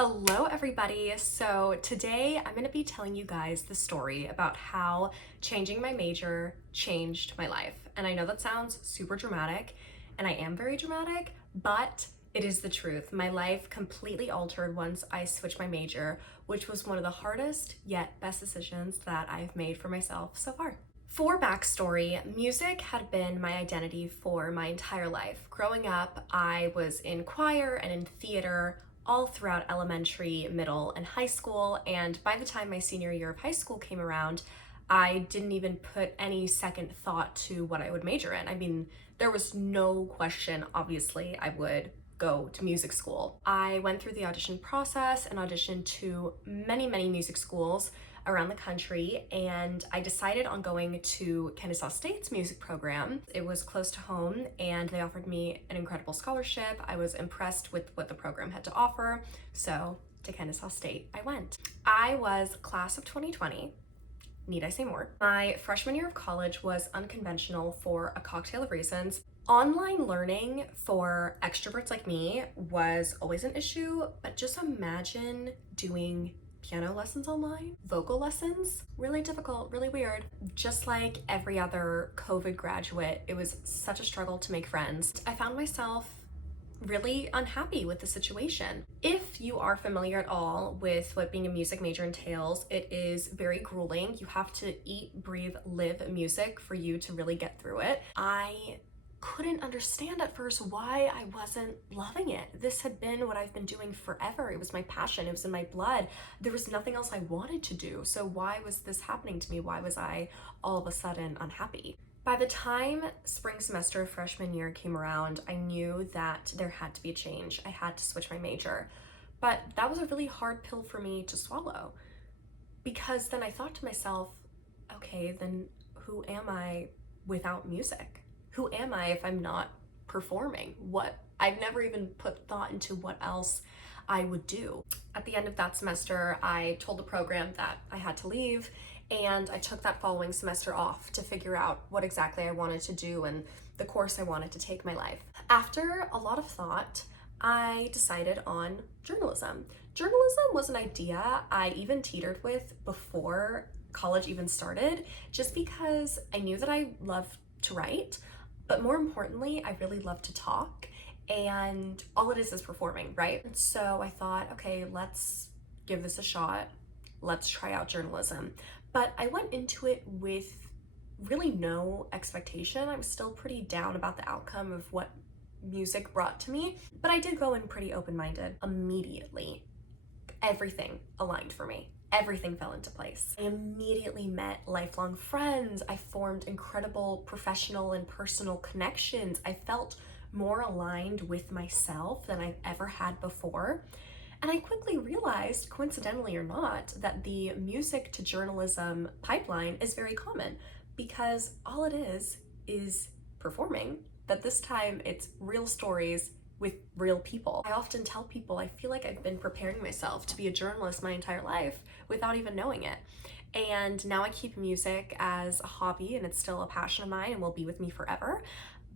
Hello everybody. So today I'm going to be telling you guys the story about how changing my major changed my life. And I know that sounds super dramatic, and I am very dramatic, but it is the truth. My life completely altered once I switched my major, which was one of the hardest yet best decisions that I've made for myself so far. For backstory, music had been my identity for my entire life. Growing up, I was in choir and in theater all throughout elementary, middle, and high school, and by the time my senior year of high school came around, I didn't even put any second thought to what I would major in. I mean, there was no question, obviously, I would go to music school. I went through the audition process and auditioned to many music schools around the country, and I decided on going to Kennesaw State's music program. It was close to home and they offered me an incredible scholarship. I was impressed with what the program had to offer, so to Kennesaw State I went. I was class of 2020. Need I say more? My freshman year of college was unconventional for a cocktail of reasons. Online learning for extroverts like me was always an issue, but just imagine doing piano lessons online, vocal lessons, really difficult, really weird. Just like every other COVID graduate, it was such a struggle to make friends. I found myself really unhappy with the situation. If you are familiar at all with what being a music major entails, it is very grueling. You have to eat, breathe, live music for you to really get through it. I couldn't understand at first why I wasn't loving it. This had been what I've been doing forever. It was my passion, it was in my blood. There was nothing else I wanted to do. So why was this happening to me? Why was I all of a sudden unhappy? By the time spring semester of freshman year came around, I knew that there had to be a change. I had to switch my major. But that was a really hard pill for me to swallow, because then I thought to myself, okay, then who am I without music? Who am I if I'm not performing? I've never even put thought into what else I would do. At the end of that semester, I told the program that I had to leave, and I took that following semester off to figure out what exactly I wanted to do and the course I wanted to take my life. After a lot of thought, I decided on journalism. Journalism was an idea I even teetered with before college even started, just because I knew that I loved to write, but more importantly, I really love to talk, and all it is performing, right? And so I thought, okay, let's give this a shot. Let's try out journalism. But I went into it with really no expectation. I was still pretty down about the outcome of what music brought to me, but I did go in pretty open-minded. Immediately, everything aligned for me. Everything fell into place. I immediately met lifelong friends. I formed incredible professional and personal connections. I felt more aligned with myself than I've ever had before. And I quickly realized, coincidentally or not, that the music to journalism pipeline is very common, because all it is performing, but this time it's real stories with real people. I often tell people I feel like I've been preparing myself to be a journalist my entire life without even knowing it. And now I keep music as a hobby, and it's still a passion of mine and will be with me forever.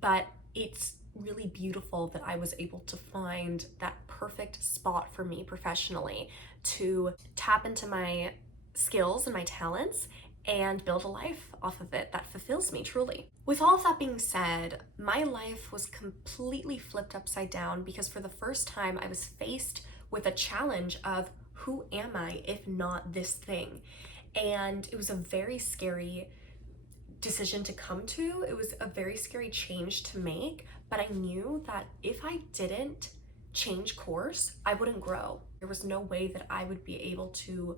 But it's really beautiful that I was able to find that perfect spot for me professionally to tap into my skills and my talents and build a life off of it that fulfills me truly. With all of that being said, my life was completely flipped upside down, because for the first time I was faced with a challenge of, who am I if not this thing? And it was a very scary decision to come to. It was a very scary change to make, but I knew that if I didn't change course, I wouldn't grow. There was no way that I would be able to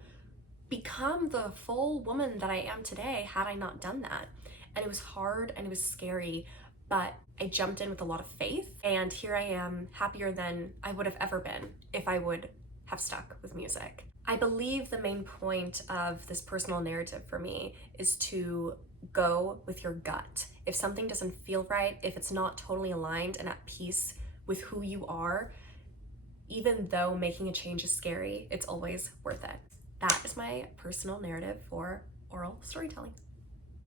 become the full woman that I am today had I not done that. And it was hard and it was scary, but I jumped in with a lot of faith, and here I am, happier than I would have ever been if I would have stuck with music. I believe the main point of this personal narrative for me is to go with your gut. If something doesn't feel right, if it's not totally aligned and at peace with who you are, even though making a change is scary, it's always worth it. That is my personal narrative for oral storytelling.